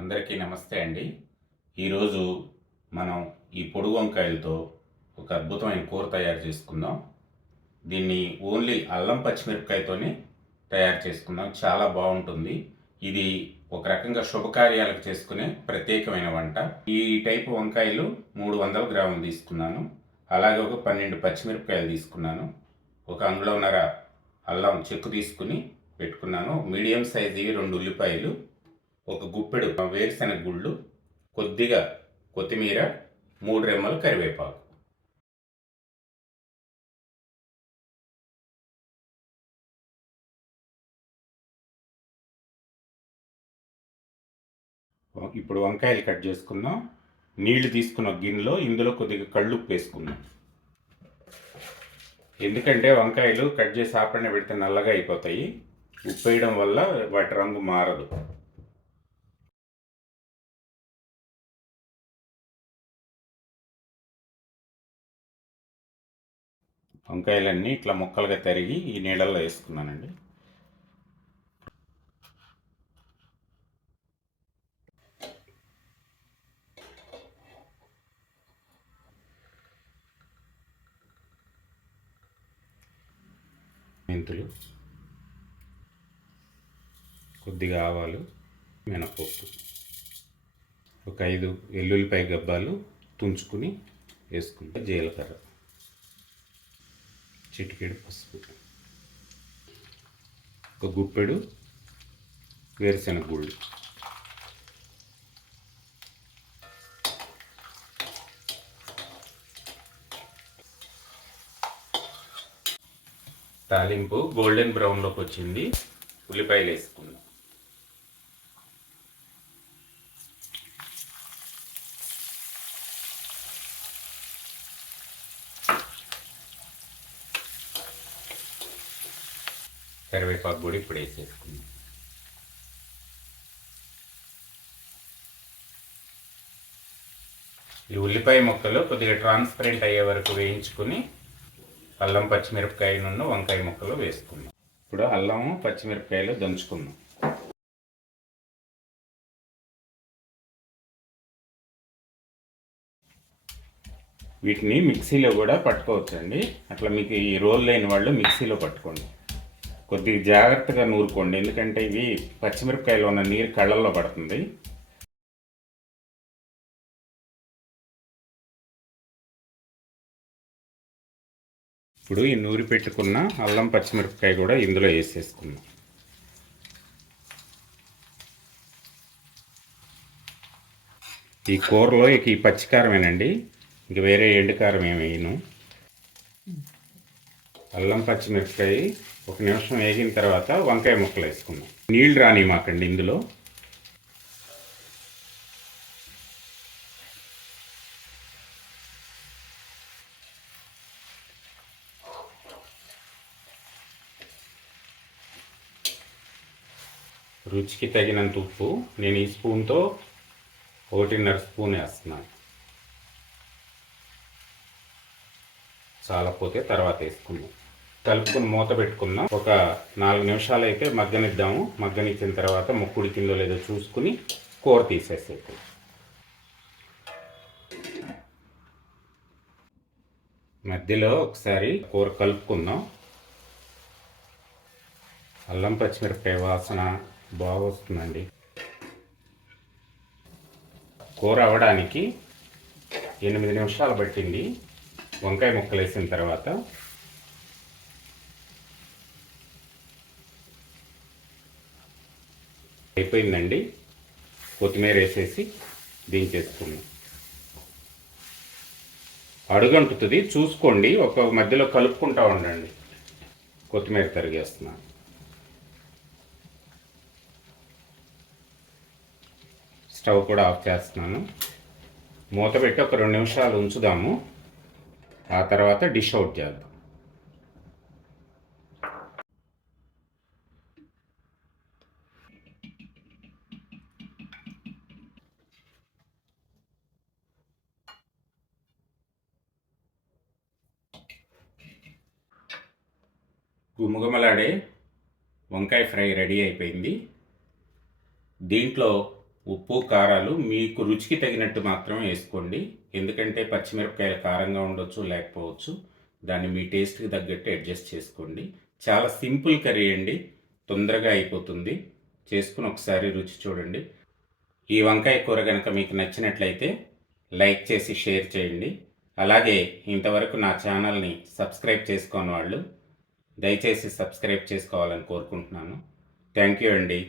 అందరికీ నమస్తే అండి. ఈరోజు మనం ఈ పొడుగు వంకాయలతో ఒక అద్భుతమైన కూర తయారు చేసుకుందాం. దీన్ని ఓన్లీ అల్లం పచ్చిమిరపకాయతోనే తయారు చేసుకుందాం. చాలా బాగుంటుంది. ఇది ఒక రకంగా శుభకార్యాలకు చేసుకునే ప్రత్యేకమైన వంట. ఈ టైపు వంకాయలు మూడు వందల గ్రాములు తీసుకున్నాను. అలాగే ఒక పన్నెండు పచ్చిమిరపకాయలు తీసుకున్నాను. ఒక అంగుళంన్నర అల్లం చెక్కు తీసుకుని పెట్టుకున్నాను. మీడియం సైజువి రెండు ఉల్లిపాయలు. ఒక గుప్పెడు వేరుశెనగ గుళ్ళు కొద్దిగా కొత్తిమీర మూడు రెమ్మలు కరివేపాకు. ఇప్పుడు వంకాయలు కట్ చేసుకున్నాం నీళ్ళు తీసుకున్న గిన్నెలో ఇందులో కొద్దిగా కళ్ళుప్పు వేసుకున్నాం ఎందుకంటే వంకాయలు కట్ చేసి ఆపడిన పెడితే నల్లగా అయిపోతాయి. ఉప్పు వేయడం వల్ల వాటి రంగు మారదు. వంకాయలన్నీ ఇట్లా ముక్కలుగా తరిగి ఈ నీళ్ళల్లో వేసుకున్నానండి. మెంతులు కొద్దిగా ఆవాలు మినపప్పు ఒక ఐదు వెల్లుల్లిపాయ గబ్బాలు తుంచుకుని వేసుకుంటే జీలకర్ర. చిటికెడు పసుపు. ఒక గుప్పెడు వేరుశెనగ గుళ్ళు. తాలింపు గోల్డెన్ బ్రౌన్లోకి వచ్చింది ఉల్లిపాయలు వేసుకుందాం కరివేపాకు కూడా ఇప్పుడు వేసేసుకుందాం. ఈ ఉల్లిపాయ ముక్కలు కొద్దిగా ట్రాన్స్పరెంట్ అయ్యే వరకు వేయించుకుని అల్లం పచ్చిమిరపకాయ నుండి వంకాయ ముక్కలు వేసుకుందాం. ఇప్పుడు అల్లం పచ్చిమిరపకాయలు దంచుకుందాం. వీటిని మిక్సీలో కూడా పట్టుకోవచ్చండి. అట్లా మీకు ఈ రోల్ లేని వాళ్ళు మిక్సీలో పట్టుకోండి. కొద్దిగా జాగ్రత్తగా నూరుకోండి. ఎందుకంటే ఇవి పచ్చిమిరపకాయలో ఉన్న నీరు కళ్ళల్లో పడుతుంది. ఇప్పుడు ఈ నూరి పెట్టుకున్న అల్లం పచ్చిమిరపకాయ కూడా ఇందులో వేసేసుకుందాం. ఈ కూరలో ఇక ఈ పచ్చికారమేనండి. ఇంక వేరే ఎండుకారం ఏమి వేయను. అల్లం పచ్చిమిరపకాయ ఒక నిమిషం వేగిన తర్వాత వంకాయ ముక్కలు వేసుకుందాం. నీళ్ళు రాని మాకండి ఇందులో. రుచికి తగినంత ఉప్పు. నేను ఈ స్పూన్తో ఒకటిన్నర స్పూన్ వేస్తున్నాను. చాలపోతే తర్వాత వేసుకుందాం. కలుపుకొని మూత పెట్టుకుందాం. ఒక నాలుగు నిమిషాలు అయితే మగ్గనిద్దాము. మగ్గనిచ్చిన తర్వాత ముక్కుడి కిందో లేదో చూసుకుని కూర తీసేసేది మధ్యలో ఒకసారి కూర కలుపుకుందాం. అల్లం పచ్చిమిరపకాయ వాసన బాగా వస్తుందండి. కూర అవ్వడానికి ఎనిమిది నిమిషాలు పట్టింది. వంకాయ ముక్కలు వేసిన తర్వాత అయిపోయిందండి. కొత్తిమీర వేసేసి దించేసుకున్నాం. అడుగంటుతుంది చూసుకోండి ఒక మధ్యలో కలుపుకుంటా ఉండండి. కొత్తిమీర తరిగేస్తున్నాను స్టవ్ కూడా ఆఫ్ చేస్తున్నాను. మూత పెట్టి ఒక రెండు నిమిషాలు ఉంచుదాము. ఆ తర్వాత డిష్ అవుట్ చేద్దాం. గుమగుమలాడే వంకాయ ఫ్రై రెడీ అయిపోయింది. దీంట్లో ఉప్పు కారాలు మీకు రుచికి తగినట్టు మాత్రమే వేసుకోండి. ఎందుకంటే పచ్చిమిరపకాయలు కారంగా ఉండొచ్చు లేకపోవచ్చు. దాన్ని మీ టేస్ట్కి తగ్గట్టు అడ్జస్ట్ చేసుకోండి. చాలా సింపుల్ కర్రీ అండి. తొందరగా అయిపోతుంది. చేసుకుని ఒకసారి రుచి చూడండి. ఈ వంకాయ కూర కనుక మీకు నచ్చినట్లయితే లైక్ చేసి షేర్ చేయండి. అలాగే ఇంతవరకు నా ఛానల్ని సబ్స్క్రైబ్ చేసుకోని వాళ్ళు దయచేసి సబ్స్క్రైబ్ చేసుకోవాలని కోరుకుంటున్నాను. థ్యాంక్ యూ అండి.